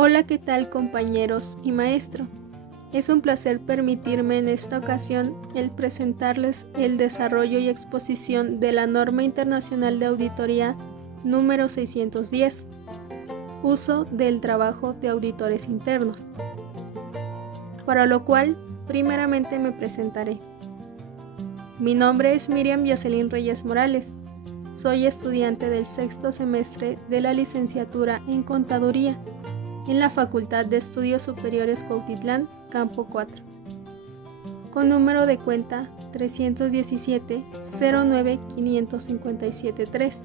Hola, ¿qué tal compañeros y maestro? Es un placer permitirme en esta ocasión el presentarles el desarrollo y exposición de la Norma Internacional de Auditoría número 610, uso del trabajo de auditores internos, para lo cual primeramente me presentaré. Mi nombre es Miriam Yoselín Reyes Morales, soy estudiante del sexto semestre de la licenciatura en Contaduría en la Facultad de Estudios Superiores Cuautitlán, Campo 4, con número de cuenta 317-09-557-3.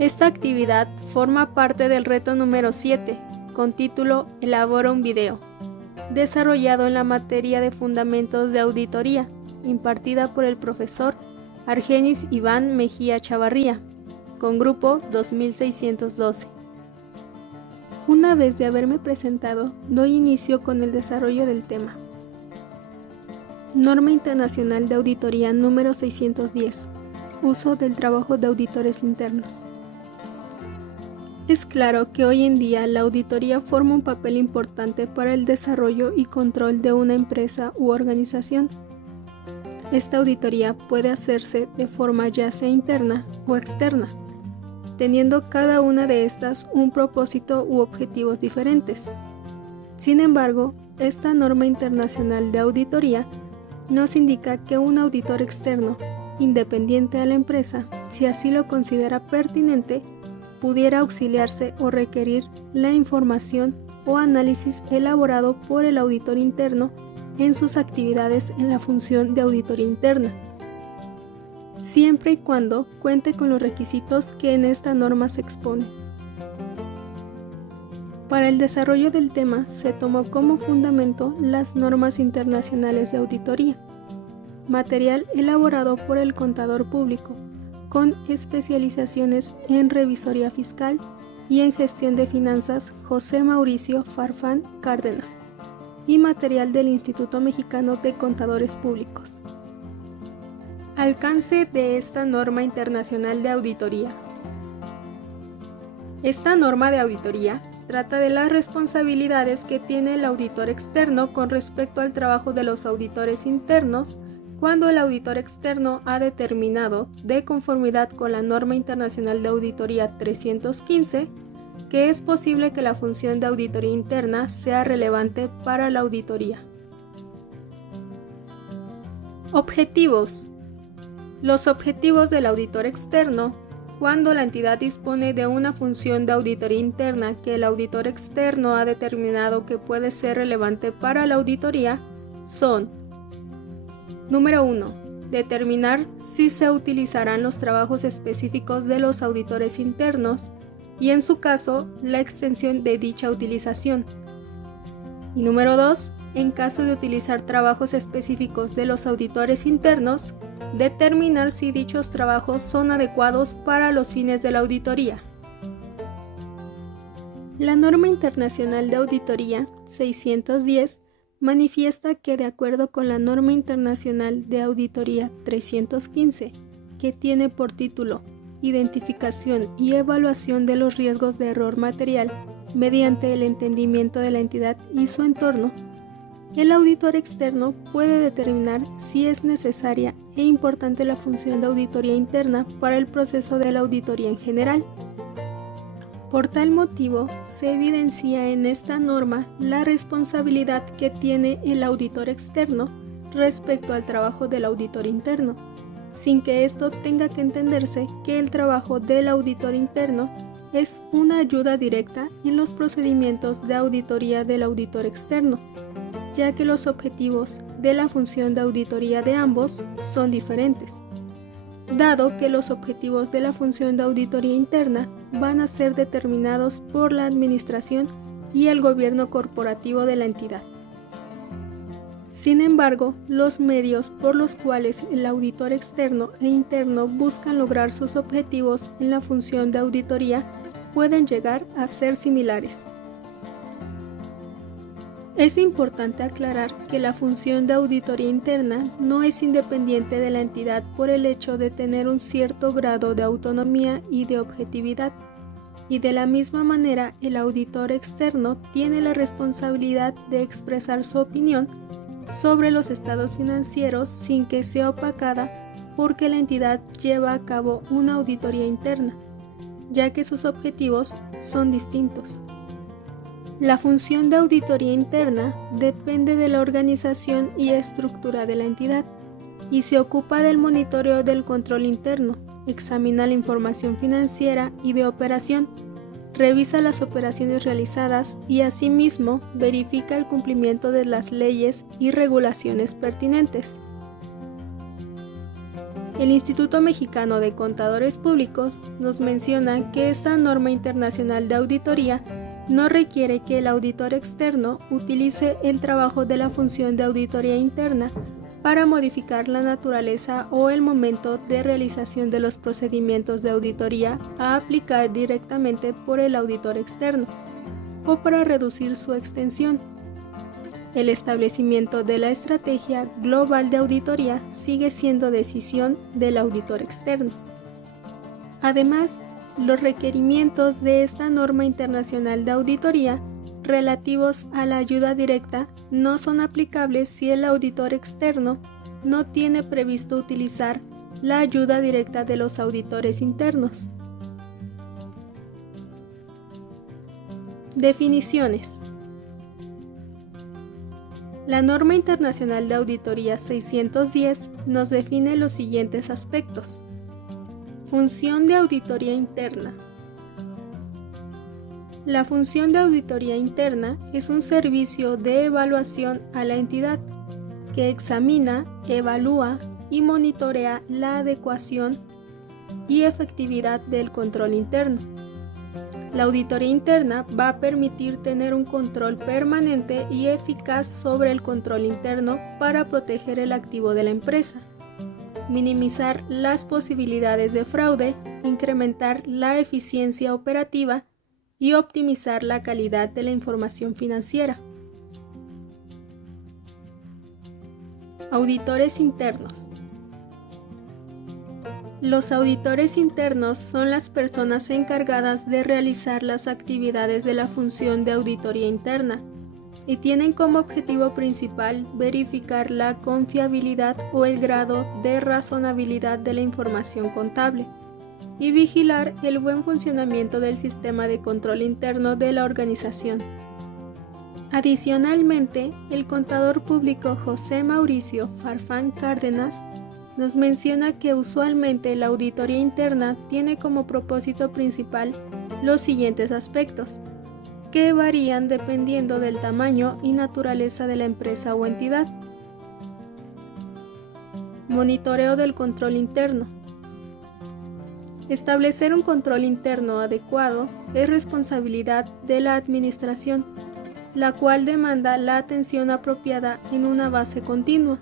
Esta actividad forma parte del reto número 7, con título Elabora un video, desarrollado en la materia de Fundamentos de Auditoría, impartida por el profesor Argenis Iván Mejía Chavarría, con grupo 2612. Una vez de haberme presentado, doy inicio con el desarrollo del tema. Norma Internacional de Auditoría número 610. Uso del trabajo de auditores internos. Es claro que hoy en día la auditoría forma un papel importante para el desarrollo y control de una empresa u organización. Esta auditoría puede hacerse de forma ya sea interna o externa, teniendo cada una de estas un propósito u objetivos diferentes. Sin embargo, esta norma internacional de auditoría nos indica que un auditor externo, independiente a la empresa, si así lo considera pertinente, pudiera auxiliarse o requerir la información o análisis elaborado por el auditor interno en sus actividades en la función de auditoría interna, siempre y cuando cuente con los requisitos que en esta norma se exponen. Para el desarrollo del tema se tomó como fundamento las normas internacionales de auditoría, material elaborado por el contador público, con especializaciones en revisoría fiscal y en gestión de finanzas José Mauricio Farfán Cárdenas, y material del Instituto Mexicano de Contadores Públicos. Alcance de esta norma internacional de auditoría. Esta norma de auditoría trata de las responsabilidades que tiene el auditor externo con respecto al trabajo de los auditores internos cuando el auditor externo ha determinado, de conformidad con la norma internacional de auditoría 315, que es posible que la función de auditoría interna sea relevante para la auditoría. Objetivos. Los objetivos del auditor externo, cuando la entidad dispone de una función de auditoría interna que el auditor externo ha determinado que puede ser relevante para la auditoría, son: número 1. Determinar si se utilizarán los trabajos específicos de los auditores internos y, en su caso, la extensión de dicha utilización. Y número 2. En caso de utilizar trabajos específicos de los auditores internos, determinar si dichos trabajos son adecuados para los fines de la auditoría. La Norma Internacional de Auditoría 610 manifiesta que, de acuerdo con la Norma Internacional de Auditoría 315, que tiene por título Identificación y evaluación de los riesgos de error material mediante el entendimiento de la entidad y su entorno, el auditor externo puede determinar si es necesaria e importante la función de auditoría interna para el proceso de la auditoría en general. Por tal motivo, se evidencia en esta norma la responsabilidad que tiene el auditor externo respecto al trabajo del auditor interno, sin que esto tenga que entenderse que el trabajo del auditor interno es una ayuda directa en los procedimientos de auditoría del auditor externo, ya que los objetivos de la función de auditoría de ambos son diferentes, dado que los objetivos de la función de auditoría interna van a ser determinados por la administración y el gobierno corporativo de la entidad. Sin embargo, los medios por los cuales el auditor externo e interno buscan lograr sus objetivos en la función de auditoría pueden llegar a ser similares. Es importante aclarar que la función de auditoría interna no es independiente de la entidad por el hecho de tener un cierto grado de autonomía y de objetividad, y de la misma manera el auditor externo tiene la responsabilidad de expresar su opinión sobre los estados financieros sin que sea opacada porque la entidad lleva a cabo una auditoría interna, ya que sus objetivos son distintos. La función de auditoría interna depende de la organización y estructura de la entidad y se ocupa del monitoreo del control interno, examina la información financiera y de operación, revisa las operaciones realizadas y asimismo verifica el cumplimiento de las leyes y regulaciones pertinentes. El Instituto Mexicano de Contadores Públicos nos menciona que esta norma internacional de auditoría no requiere que el auditor externo utilice el trabajo de la función de auditoría interna para modificar la naturaleza o el momento de realización de los procedimientos de auditoría a aplicar directamente por el auditor externo o para reducir su extensión. El establecimiento de la estrategia global de auditoría sigue siendo decisión del auditor externo. Además, los requerimientos de esta norma internacional de auditoría relativos a la ayuda directa no son aplicables si el auditor externo no tiene previsto utilizar la ayuda directa de los auditores internos. Definiciones. La norma internacional de auditoría 610 nos define los siguientes aspectos. Función de auditoría interna. La función de auditoría interna es un servicio de evaluación a la entidad que examina, evalúa y monitorea la adecuación y efectividad del control interno. La auditoría interna va a permitir tener un control permanente y eficaz sobre el control interno para proteger el activo de la empresa, minimizar las posibilidades de fraude, incrementar la eficiencia operativa y optimizar la calidad de la información financiera. Auditores internos. Los auditores internos son las personas encargadas de realizar las actividades de la función de auditoría interna y tienen como objetivo principal verificar la confiabilidad o el grado de razonabilidad de la información contable y vigilar el buen funcionamiento del sistema de control interno de la organización. Adicionalmente, el contador público José Mauricio Farfán Cárdenas nos menciona que usualmente la auditoría interna tiene como propósito principal los siguientes aspectos, que varían dependiendo del tamaño y naturaleza de la empresa o entidad. Monitoreo del control interno. Establecer un control interno adecuado es responsabilidad de la administración, la cual demanda la atención apropiada en una base continua.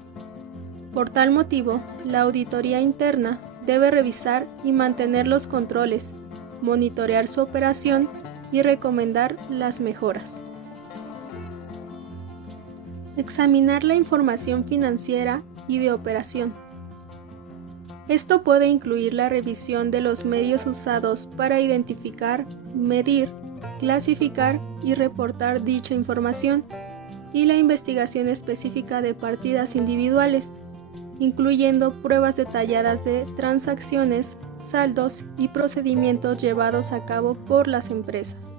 Por tal motivo, la auditoría interna debe revisar y mantener los controles, monitorear su operación y recomendar las mejoras. Examinar la información financiera y de operación. Esto puede incluir la revisión de los medios usados para identificar, medir, clasificar y reportar dicha información y la investigación específica de partidas individuales, incluyendo pruebas detalladas de transacciones, saldos y procedimientos llevados a cabo por las empresas.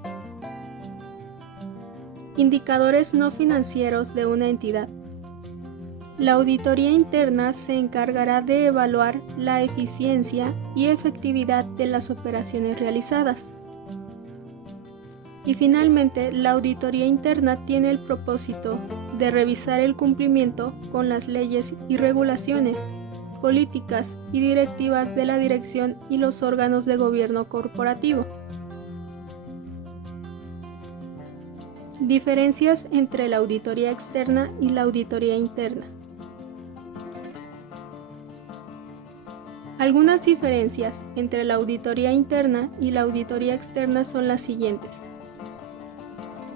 Indicadores no financieros de una entidad. La auditoría interna se encargará de evaluar la eficiencia y efectividad de las operaciones realizadas. Y finalmente, la auditoría interna tiene el propósito de revisar el cumplimiento con las leyes y regulaciones, políticas y directivas de la dirección y los órganos de gobierno corporativo. Diferencias entre la auditoría externa y la auditoría interna. Algunas diferencias entre la auditoría interna y la auditoría externa son las siguientes.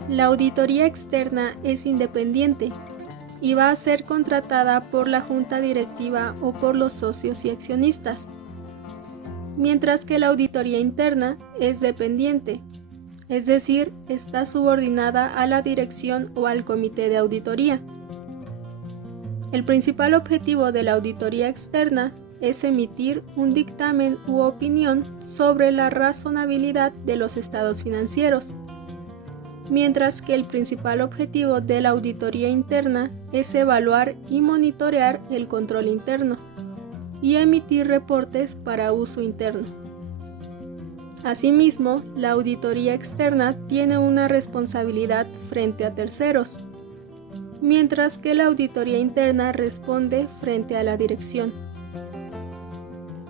La auditoría externa es independiente y va a ser contratada por la junta directiva o por los socios y accionistas. mientras que la auditoría interna es dependiente, es decir, está subordinada a la dirección o al comité de auditoría. El principal objetivo de la auditoría externa es emitir un dictamen u opinión sobre la razonabilidad de los estados financieros, mientras que el principal objetivo de la auditoría interna es evaluar y monitorear el control interno y emitir reportes para uso interno. Asimismo, la auditoría externa tiene una responsabilidad frente a terceros, mientras que la auditoría interna responde frente a la dirección.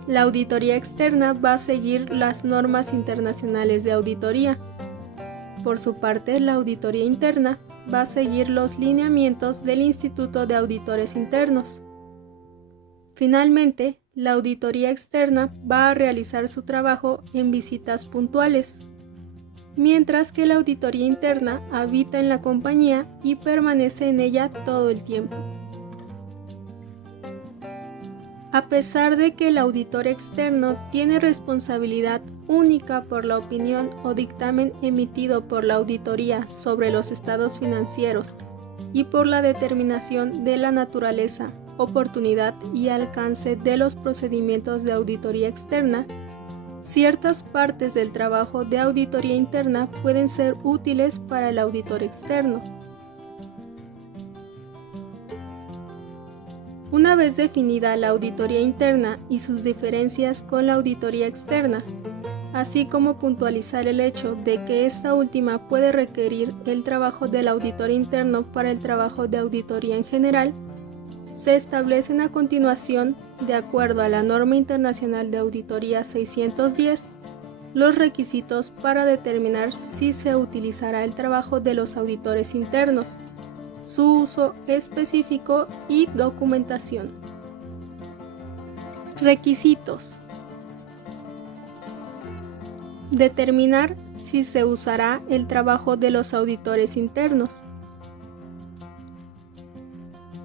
La auditoría externa va a seguir las normas internacionales de auditoría. Por su parte, la auditoría interna va a seguir los lineamientos del Instituto de Auditores Internos. Finalmente, la auditoría externa va a realizar su trabajo en visitas puntuales, mientras que la auditoría interna habita en la compañía y permanece en ella todo el tiempo. A pesar de que el auditor externo tiene responsabilidad única por la opinión o dictamen emitido por la auditoría sobre los estados financieros y por la determinación de la naturaleza, oportunidad y alcance de los procedimientos de auditoría externa, ciertas partes del trabajo de auditoría interna pueden ser útiles para el auditor externo. Una vez definida la auditoría interna y sus diferencias con la auditoría externa, así como puntualizar el hecho de que esta última puede requerir el trabajo del auditor interno para el trabajo de auditoría en general, se establecen a continuación, de acuerdo a la Norma Internacional de Auditoría 610, los requisitos para determinar si se utilizará el trabajo de los auditores internos, su uso específico y documentación. Requisitos. Determinar si se usará el trabajo de los auditores internos.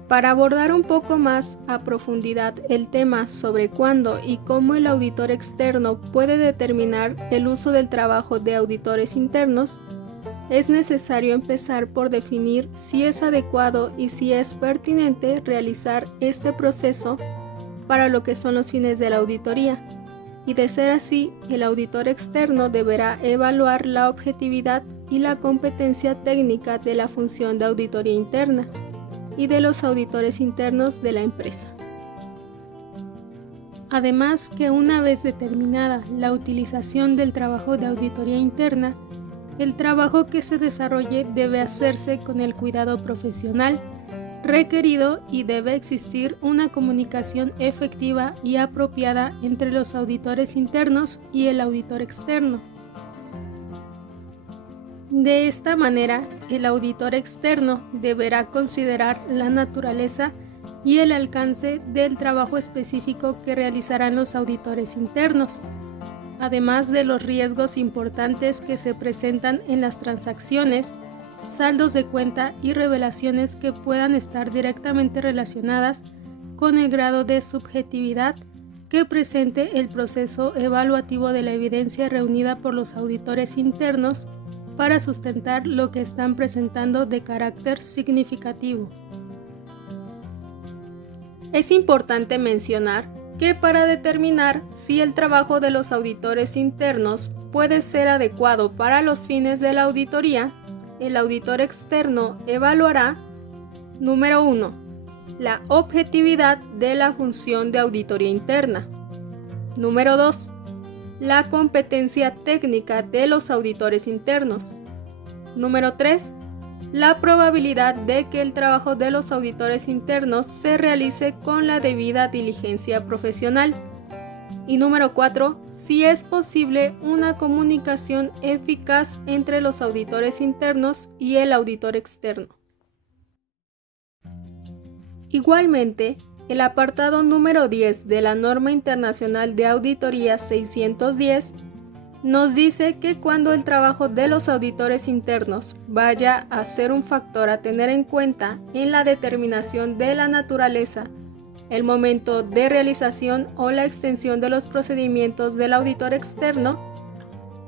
Para abordar un poco más a profundidad el tema sobre cuándo y cómo el auditor externo puede determinar el uso del trabajo de auditores internos, es necesario empezar por definir si es adecuado y si es pertinente realizar este proceso para lo que son los fines de la auditoría, y de ser así, el auditor externo deberá evaluar la objetividad y la competencia técnica de la función de auditoría interna y de los auditores internos de la empresa. Además que una vez determinada la utilización del trabajo de auditoría interna, el trabajo que se desarrolle debe hacerse con el cuidado profesional requerido y debe existir una comunicación efectiva y apropiada entre los auditores internos y el auditor externo. De esta manera, el auditor externo deberá considerar la naturaleza y el alcance del trabajo específico que realizarán los auditores internos, además de los riesgos importantes que se presentan en las transacciones, saldos de cuenta y revelaciones que puedan estar directamente relacionadas con el grado de subjetividad que presente el proceso evaluativo de la evidencia reunida por los auditores internos para sustentar lo que están presentando de carácter significativo. Es importante mencionar que para determinar si el trabajo de los auditores internos puede ser adecuado para los fines de la auditoría, el auditor externo evaluará: número 1. La objetividad de la función de auditoría interna. Número 2. La competencia técnica de los auditores internos. Número 3. La probabilidad de que el trabajo de los auditores internos se realice con la debida diligencia profesional. Y número 4. Si es posible una comunicación eficaz entre los auditores internos y el auditor externo. Igualmente, el apartado número 10 de la Norma Internacional de Auditoría 610 nos dice que cuando el trabajo de los auditores internos vaya a ser un factor a tener en cuenta en la determinación de la naturaleza, el momento de realización o la extensión de los procedimientos del auditor externo,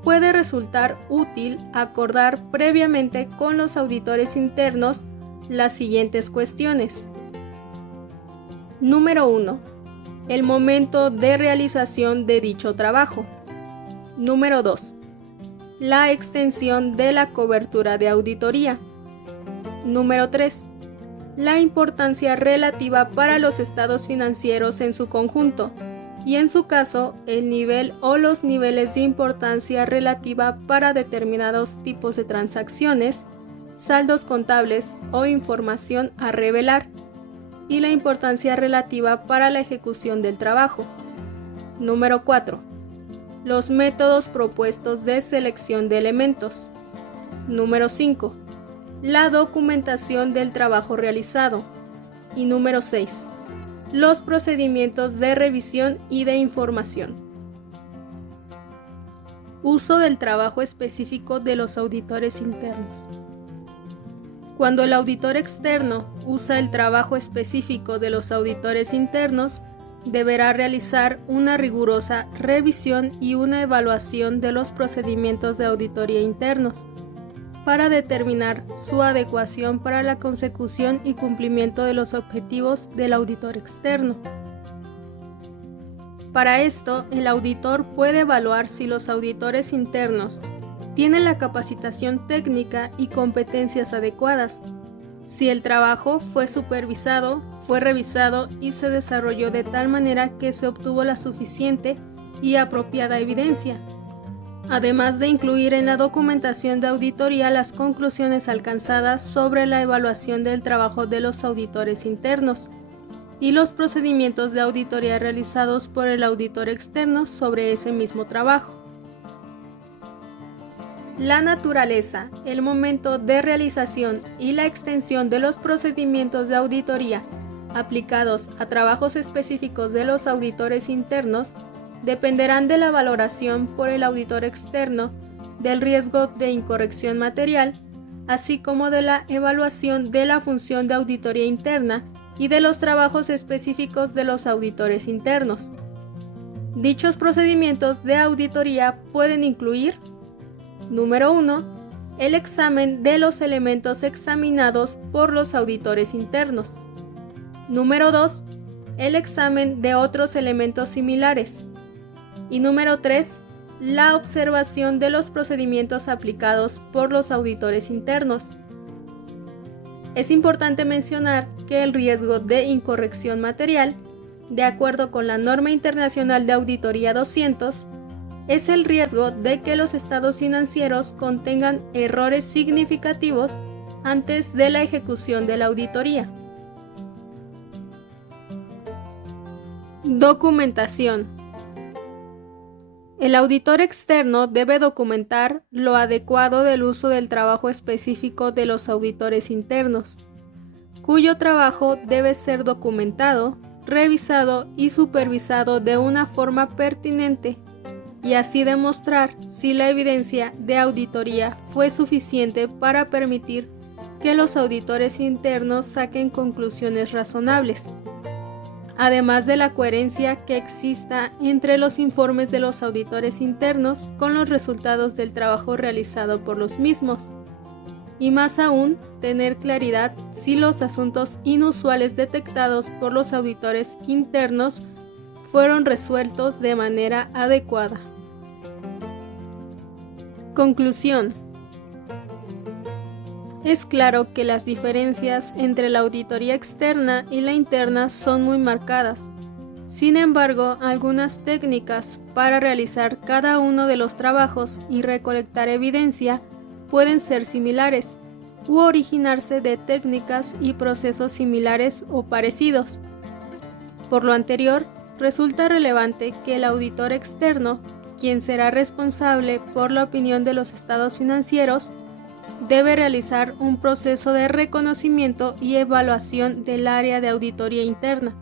puede resultar útil acordar previamente con los auditores internos las siguientes cuestiones. Número 1. El momento de realización de dicho trabajo. Número 2. La extensión de la cobertura de auditoría. Número 3. La importancia relativa para los estados financieros en su conjunto y, en su caso, el nivel o los niveles de importancia relativa para determinados tipos de transacciones, saldos contables o información a revelar, y la importancia relativa para la ejecución del trabajo. Número 4. Los métodos propuestos de selección de elementos. Número 5. La documentación del trabajo realizado. Y número 6. Los procedimientos de revisión y de información. Uso del trabajo específico de los auditores internos. Cuando el auditor externo usa el trabajo específico de los auditores internos, deberá realizar una rigurosa revisión y una evaluación de los procedimientos de auditoría internos, para determinar su adecuación para la consecución y cumplimiento de los objetivos del auditor externo. Para esto, el auditor puede evaluar si los auditores internos tienen la capacitación técnica y competencias adecuadas, si el trabajo fue supervisado, fue revisado y se desarrolló de tal manera que se obtuvo la suficiente y apropiada evidencia, además de incluir en la documentación de auditoría las conclusiones alcanzadas sobre la evaluación del trabajo de los auditores internos y los procedimientos de auditoría realizados por el auditor externo sobre ese mismo trabajo. La naturaleza, el momento de realización y la extensión de los procedimientos de auditoría aplicados a trabajos específicos de los auditores internos dependerán de la valoración por el auditor externo del riesgo de incorrección material, así como de la evaluación de la función de auditoría interna y de los trabajos específicos de los auditores internos. Dichos procedimientos de auditoría pueden incluir: Número 1. El examen de los elementos examinados por los auditores internos. Número 2. El examen de otros elementos similares. Y número 3. La observación de los procedimientos aplicados por los auditores internos. Es importante mencionar que el riesgo de incorrección material, de acuerdo con la Norma Internacional de Auditoría 200, es el riesgo de que los estados financieros contengan errores significativos antes de la ejecución de la auditoría. Documentación. El auditor externo debe documentar lo adecuado del uso del trabajo específico de los auditores internos, cuyo trabajo debe ser documentado, revisado y supervisado de una forma pertinente, y así demostrar si la evidencia de auditoría fue suficiente para permitir que los auditores internos saquen conclusiones razonables, además de la coherencia que exista entre los informes de los auditores internos con los resultados del trabajo realizado por los mismos, y más aún, tener claridad si los asuntos inusuales detectados por los auditores internos fueron resueltos de manera adecuada. Conclusión. Es claro que las diferencias entre la auditoría externa y la interna son muy marcadas. Sin embargo, algunas técnicas para realizar cada uno de los trabajos y recolectar evidencia pueden ser similares u originarse de técnicas y procesos similares o parecidos. Por lo anterior, resulta relevante que el auditor externo, quien será responsable por la opinión de los estados financieros, debe realizar un proceso de reconocimiento y evaluación del área de auditoría interna,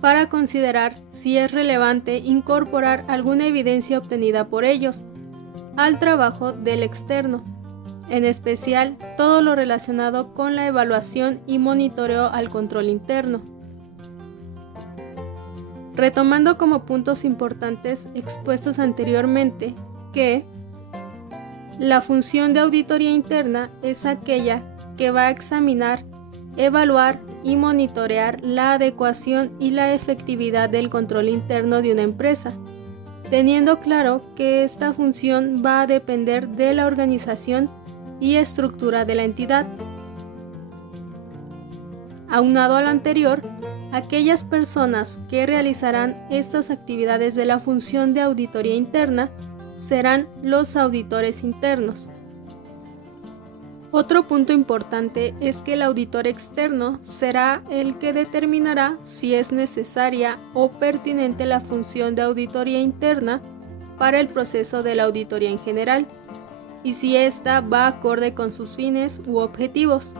para considerar si es relevante incorporar alguna evidencia obtenida por ellos al trabajo del externo, en especial todo lo relacionado con la evaluación y monitoreo al control interno. retomando como puntos importantes expuestos anteriormente que la función de auditoría interna es aquella que va a examinar, evaluar y monitorear la adecuación y la efectividad del control interno de una empresa, teniendo claro que esta función va a depender de la organización y estructura de la entidad. Aunado a lo anterior, aquellas personas que realizarán estas actividades de la función de auditoría interna serán los auditores internos. Otro punto importante es que el auditor externo será el que determinará si es necesaria o pertinente la función de auditoría interna para el proceso de la auditoría en general, y si ésta va acorde con sus fines u objetivos.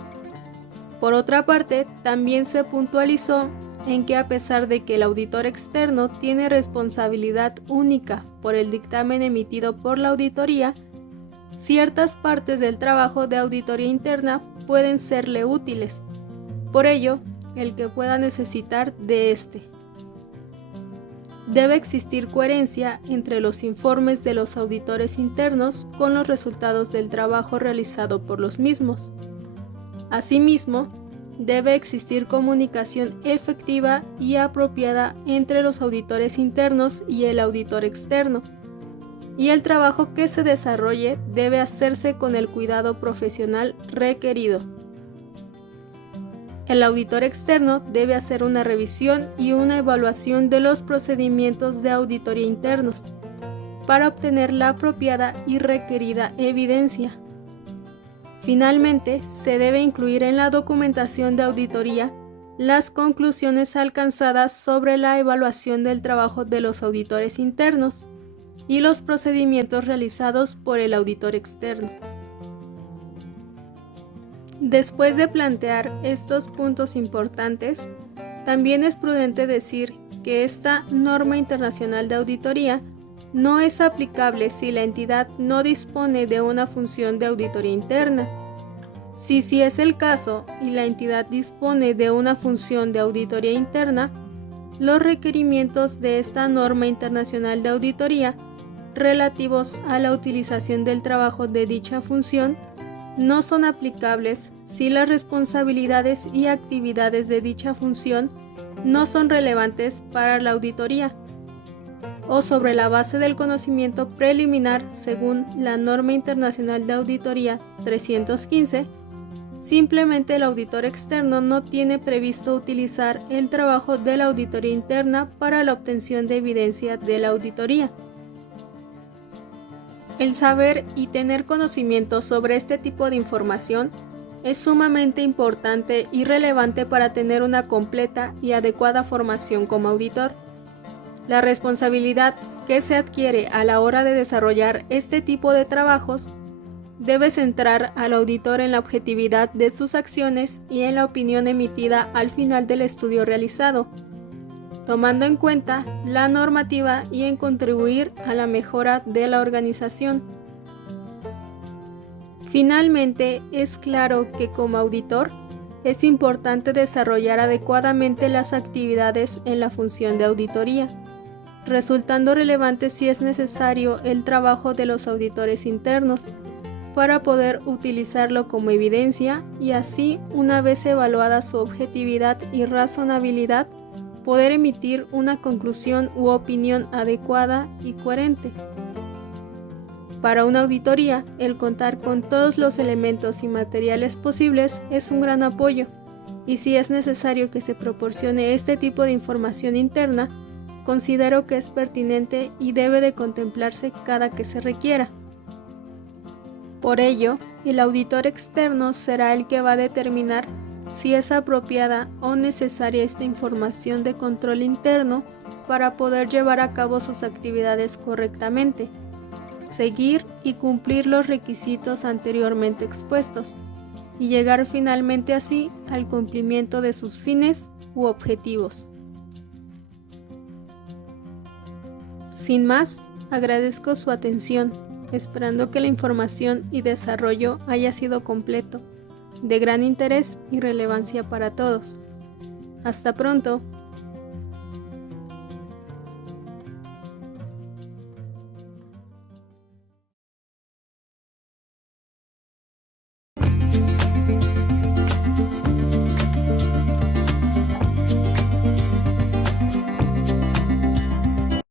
Por otra parte, también se puntualizó en que a pesar de que el auditor externo tiene responsabilidad única por el dictamen emitido por la auditoría, ciertas partes del trabajo de auditoría interna pueden serle útiles, por ello, el que pueda necesitar de este. Debe existir coherencia entre los informes de los auditores internos con los resultados del trabajo realizado por los mismos. Asimismo, debe existir comunicación efectiva y apropiada entre los auditores internos y el auditor externo, y el trabajo que se desarrolle debe hacerse con el cuidado profesional requerido. El auditor externo debe hacer una revisión y una evaluación de los procedimientos de auditoría internos para obtener la apropiada y requerida evidencia. Finalmente, se debe incluir en la documentación de auditoría las conclusiones alcanzadas sobre la evaluación del trabajo de los auditores internos y los procedimientos realizados por el auditor externo. Después de plantear estos puntos importantes, también es prudente decir que esta norma internacional de auditoría no es aplicable si la entidad no dispone de una función de auditoría interna. Si es el caso y la entidad dispone de una función de auditoría interna, los requerimientos de esta norma internacional de auditoría relativos a la utilización del trabajo de dicha función no son aplicables si las responsabilidades y actividades de dicha función no son relevantes para la auditoría, o sobre la base del conocimiento preliminar según la norma internacional de auditoría 315, simplemente el auditor externo no tiene previsto utilizar el trabajo de la auditoría interna para la obtención de evidencia de la auditoría. El saber y tener conocimiento sobre este tipo de información es sumamente importante y relevante para tener una completa y adecuada formación como auditor. La responsabilidad que se adquiere a la hora de desarrollar este tipo de trabajos debe centrar al auditor en la objetividad de sus acciones y en la opinión emitida al final del estudio realizado, tomando en cuenta la normativa y en contribuir a la mejora de la organización. Finalmente, es claro que como auditor es importante desarrollar adecuadamente las actividades en la función de auditoría, resultando relevante si es necesario el trabajo de los auditores internos para poder utilizarlo como evidencia y así, una vez evaluada su objetividad y razonabilidad, poder emitir una conclusión u opinión adecuada y coherente. Para una auditoría, el contar con todos los elementos y materiales posibles es un gran apoyo, y si es necesario que se proporcione este tipo de información interna, considero que es pertinente y debe de contemplarse cada que se requiera. Por ello, el auditor externo será el que va a determinar si es apropiada o necesaria esta información de control interno para poder llevar a cabo sus actividades correctamente, seguir y cumplir los requisitos anteriormente expuestos y llegar finalmente así al cumplimiento de sus fines u objetivos. Sin más, agradezco su atención, esperando que la información y desarrollo haya sido completo, de gran interés y relevancia para todos. Hasta pronto.